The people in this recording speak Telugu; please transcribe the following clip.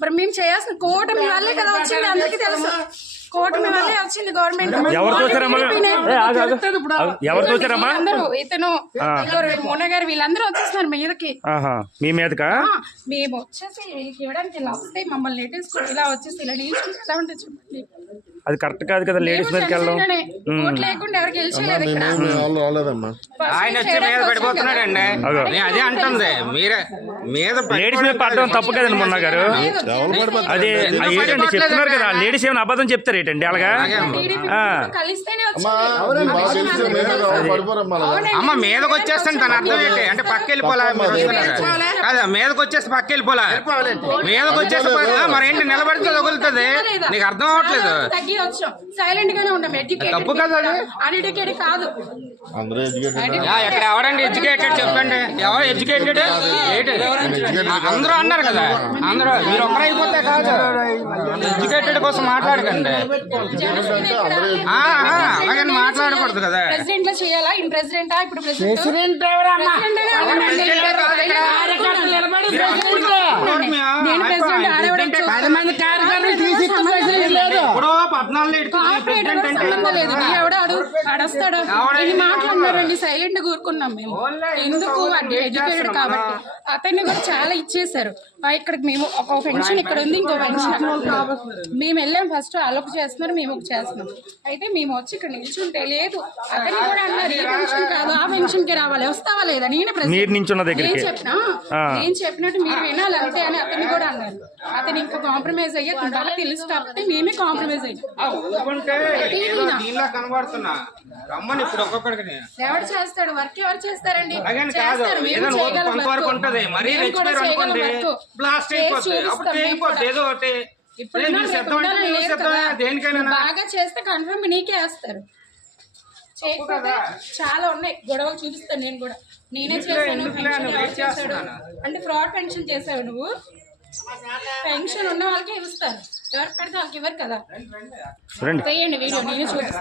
మరి మేము చేయాల్సిన కూటమి వల్లే కదా వచ్చింది, అందరికీ తెలుసు. కూటమి వల్లే వచ్చింది గవర్నమెంట్. అందరూ ఇతను మోన గారు వీళ్ళందరూ వచ్చేస్తున్నారు మీదకి. మీ మీదకా? మేము వచ్చేసి వీళ్ళకి ఇవ్వడానికి ఇలా వస్తే మమ్మల్ని నెట్టేసుకుని ఇలా వచ్చేసి ఇలా నిల్చుంటే ఎలా ఉంటుంది చెప్పండి. అది కరెక్ట్ కాదు కదా, లేడీస్ మీదకి వెళ్ళడం. ఓట్లు లేకుండా ఎవరికి గెలిచేయలేదు ఇక్కడ. ఆయన వచ్చి మీద పడిపోతున్నాడండి, అదే అంటుంది. మీరే మీద లేడీస్ మీద పడడం తప్పు కదండి మొన్న గారు. అదే ఏంటండి చెప్తున్నారు కదా, లేడీస్ ఏమైనా అబద్ధం చెప్తారు ఏంటండి అలాగా? కలిస్తేనే అమ్మ మీదకి వచ్చేస్తాను తన అర్థం ఏంటి అంటే పక్క వెళ్ళిపోలా, కాదా మీదకి వచ్చేస్తే పక్క వెళ్ళిపోలా, మీదకి వచ్చేస్తే మరేంటి నిలబడితే తగులుతుంది, నీకు అర్థం అవ్వట్లేదు. సైలెంట్ గానే ఉంటాం. తప్పు కదా అది, అన్ఎడ్యుకేటెడ్ కాదు. ఇక్కడ ఎవరండి ఎడ్యుకేటెడ్ చెప్పండి, ఎవరు ఎడ్యుకేటెడ్ ఏంటి? అందరూ అన్నారు కదా, అందరూ మీరు ఒక్కరైపోతే కాదు, ఎడ్యుకేటెడ్ కోసం మాట్లాడకండి. అలాగే మాట్లాడకూడదు కదా. ప్రెసిడెంట్ లో చేయాలా? ఇన్ ప్రెసిడెంటా? ఇప్పుడు ప్రెసిడెంట్ మాట్లాడినారండి, సైలెంట్ గా కూరుకున్నాం మేము. ఎందుకు అంటే ఎడ్యుకేటెడ్ కాబట్టి అతన్ని కూడా చాలా ఇచ్చేసారు. ఇక్కడికి మేము ఒక పెన్షన్ ఇక్కడ ఉంది, ఇంకో పెన్షన్ మేము వెళ్ళాం. ఫస్ట్ అలొక చేస్తున్నారు, మేము ఒక చేస్తున్నాం. అయితే మేము వచ్చి ఇక్కడ నిల్చుంటే లేదు, అతన్ని కూడా అన్నారు ఈ పెన్షన్ కాదు ఆ పెన్షన్ కి రావాలి, వస్తావా లేదా? నేను చెప్పినట్టు మీరు వినాలి అంతే అని అతన్ని కూడా అన్నారు. అతను ఇంకా కాంప్రమైజ్ అయ్యే వాళ్ళకి తెలుసు కాబట్టి మేమే కాంప్రమైజ్ అయ్యాం. ఎవరు చేస్తాడు వర్క్? ఎవరు చేస్తారండి? బాగా చేస్తే కన్ఫర్మ్ నీకే వేస్తారు. చేయకపోతే చాలా ఉన్నాయి గొడవలు, చూపిస్తాను నేను కూడా. నేనే చేశాను అంటే ఫ్రాడ్ పెన్షన్ చేసావు నువ్వు. పెన్షన్ ఉన్న వాళ్ళకే ఇస్తారు, ఎవరికి పెడితే వాళ్ళకి ఇవ్వరు కదా. వేయండి వీడియో, నేనే చూపిస్తాను.